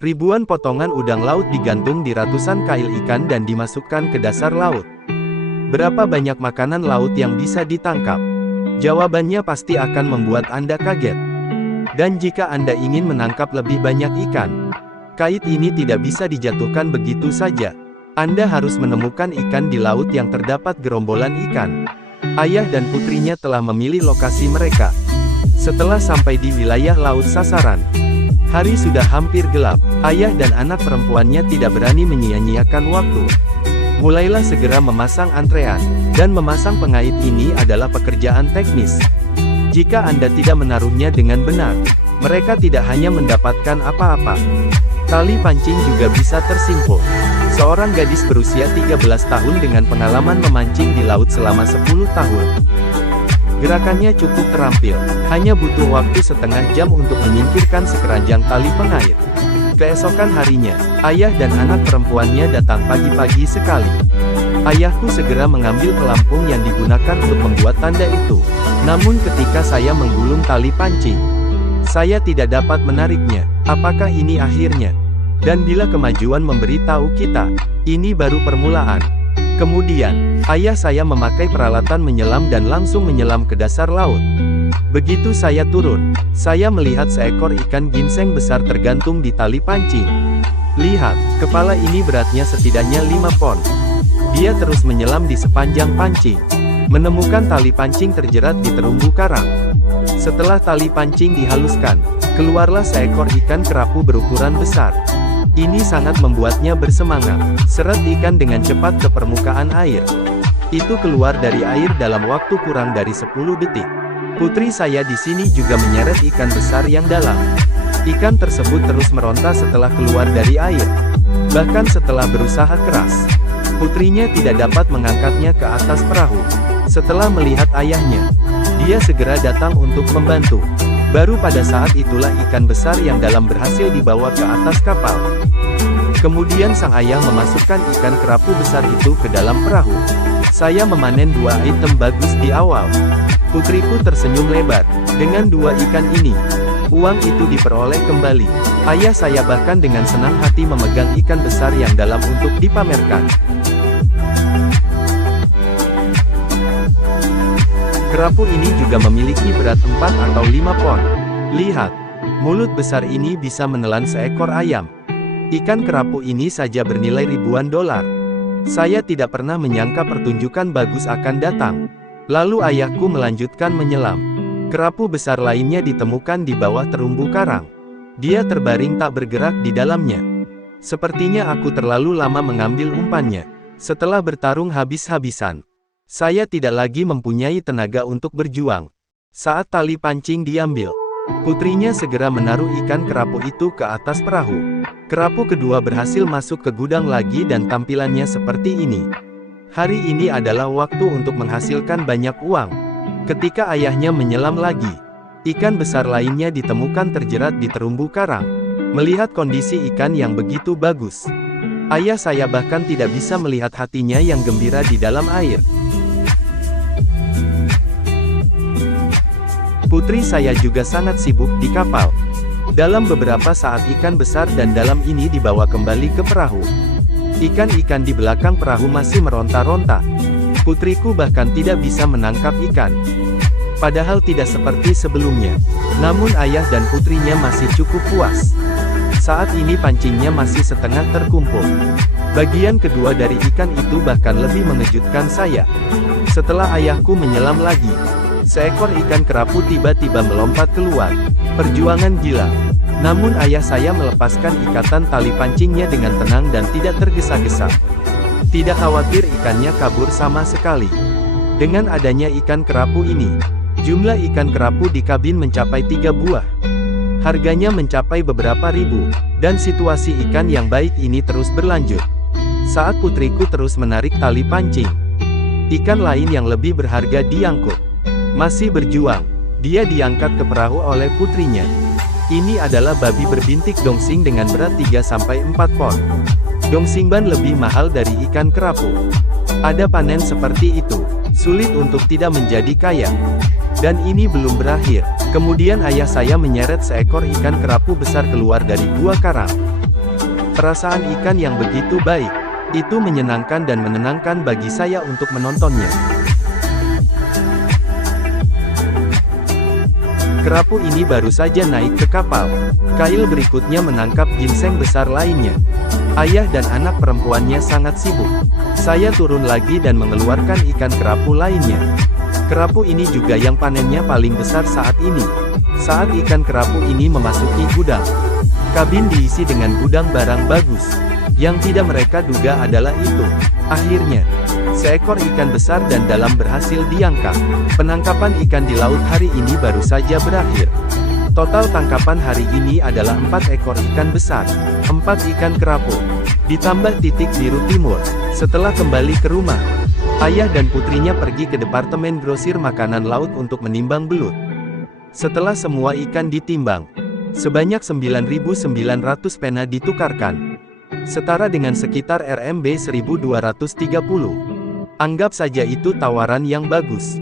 Ribuan potongan udang laut digantung di ratusan kail ikan dan dimasukkan ke dasar laut. Berapa banyak makanan laut yang bisa ditangkap? Jawabannya pasti akan membuat Anda kaget. Dan jika Anda ingin menangkap lebih banyak ikan, kait ini tidak bisa dijatuhkan begitu saja. Anda harus menemukan ikan di laut yang terdapat gerombolan ikan. Ayah dan putrinya telah memilih lokasi mereka. Setelah sampai di wilayah laut sasaran, hari sudah hampir gelap. Ayah dan anak perempuannya tidak berani menyia-nyiakan waktu. Mulailah segera memasang antrean, dan memasang pengait ini adalah pekerjaan teknis. Jika Anda tidak menaruhnya dengan benar, mereka tidak hanya mendapatkan apa-apa. Tali pancing juga bisa tersimpul. Seorang gadis berusia 13 tahun dengan pengalaman memancing di laut selama 10 tahun. Gerakannya cukup terampil, hanya butuh waktu setengah jam untuk menyingkirkan sekeranjang tali pengait. Keesokan harinya, ayah dan anak perempuannya datang pagi-pagi sekali. Ayahku segera mengambil pelampung yang digunakan untuk membuat tanda itu. Namun ketika saya menggulung tali pancing, saya tidak dapat menariknya. Apakah ini akhirnya? Dan bila kemajuan memberitahu kita, ini baru permulaan. Kemudian, ayah saya memakai peralatan menyelam dan langsung menyelam ke dasar laut. Begitu saya turun, saya melihat seekor ikan ginseng besar tergantung di tali pancing. Lihat, kepala ini beratnya setidaknya 5 pon. Dia terus menyelam di sepanjang pancing, menemukan tali pancing terjerat di terumbu karang. Setelah tali pancing dihaluskan, keluarlah seekor ikan kerapu berukuran besar. Ini sangat membuatnya bersemangat. Seret ikan dengan cepat ke permukaan air. Itu keluar dari air dalam waktu kurang dari 10 detik. Putri saya di sini juga menyeret ikan besar yang dalam. Ikan tersebut terus meronta setelah keluar dari air. Bahkan setelah berusaha keras, putrinya tidak dapat mengangkatnya ke atas perahu. Setelah melihat ayahnya, dia segera datang untuk membantu. Baru pada saat itulah ikan besar yang dalam berhasil dibawa ke atas kapal. Kemudian sang ayah memasukkan ikan kerapu besar itu ke dalam perahu. Saya memanen 2 item bagus di awal. Putriku tersenyum lebar. Dengan 2 ikan ini, uang itu diperoleh kembali. Ayah saya bahkan dengan senang hati memegang ikan besar yang dalam untuk dipamerkan. Kerapu ini juga memiliki berat 4 atau 5 pon. Lihat, mulut besar ini bisa menelan seekor ayam. Ikan kerapu ini saja bernilai ribuan dolar. Saya tidak pernah menyangka pertunjukan bagus akan datang. Lalu ayahku melanjutkan menyelam. Kerapu besar lainnya ditemukan di bawah terumbu karang. Dia terbaring tak bergerak di dalamnya. Sepertinya aku terlalu lama mengambil umpannya. Setelah bertarung habis-habisan, saya tidak lagi mempunyai tenaga untuk berjuang. Saat tali pancing diambil, putrinya segera menaruh ikan kerapu itu ke atas perahu. Kerapu kedua berhasil masuk ke gudang lagi dan tampilannya seperti ini. Hari ini adalah waktu untuk menghasilkan banyak uang. Ketika ayahnya menyelam lagi, ikan besar lainnya ditemukan terjerat di terumbu karang. Melihat kondisi ikan yang begitu bagus, ayah saya bahkan tidak bisa melihat hatinya yang gembira di dalam air. Putri saya juga sangat sibuk di kapal. Dalam beberapa saat ikan besar dan dalam ini dibawa kembali ke perahu. Ikan-ikan di belakang perahu masih meronta-ronta. Putriku bahkan tidak bisa menangkap ikan. Padahal tidak seperti sebelumnya. Namun ayah dan putrinya masih cukup puas. Saat ini pancingnya masih setengah terkumpul. Bagian kedua dari ikan itu bahkan lebih mengejutkan saya. Setelah ayahku menyelam lagi, seekor ikan kerapu tiba-tiba melompat keluar. Perjuangan gila. Namun ayah saya melepaskan ikatan tali pancingnya dengan tenang dan tidak tergesa-gesa. Tidak khawatir ikannya kabur sama sekali. Dengan adanya ikan kerapu ini, jumlah ikan kerapu di kabin mencapai 3 buah. Harganya mencapai beberapa ribu, dan situasi ikan yang baik ini terus berlanjut. Saat putriku terus menarik tali pancing, ikan lain yang lebih berharga diangkut. Masih berjuang, dia diangkat ke perahu oleh putrinya. Ini adalah babi berbintik dongsing dengan berat 3-4 pon. Dongsingban lebih mahal dari ikan kerapu. Ada panen seperti itu, sulit untuk tidak menjadi kaya. Dan ini belum berakhir. Kemudian ayah saya menyeret seekor ikan kerapu besar keluar dari gua karang. Perasaan ikan yang begitu baik. Itu menyenangkan dan menenangkan bagi saya untuk menontonnya. Kerapu ini baru saja naik ke kapal. Kail berikutnya menangkap ginseng besar lainnya. Ayah dan anak perempuannya sangat sibuk. Saya turun lagi dan mengeluarkan ikan kerapu lainnya. Kerapu ini juga yang panennya paling besar saat ini. Saat ikan kerapu ini memasuki gudang, kabin diisi dengan gudang barang bagus. Yang tidak mereka duga adalah itu. Akhirnya, seekor ikan besar dan dalam berhasil diangkat. Penangkapan ikan di laut hari ini baru saja berakhir. Total tangkapan hari ini adalah 4 ekor ikan besar, 4 ikan kerapu, ditambah titik biru timur. Setelah kembali ke rumah, ayah dan putrinya pergi ke departemen grosir makanan laut untuk menimbang belut. Setelah semua ikan ditimbang, sebanyak 9.900 pena ditukarkan, setara dengan sekitar RMB 1230. Anggap saja itu tawaran yang bagus.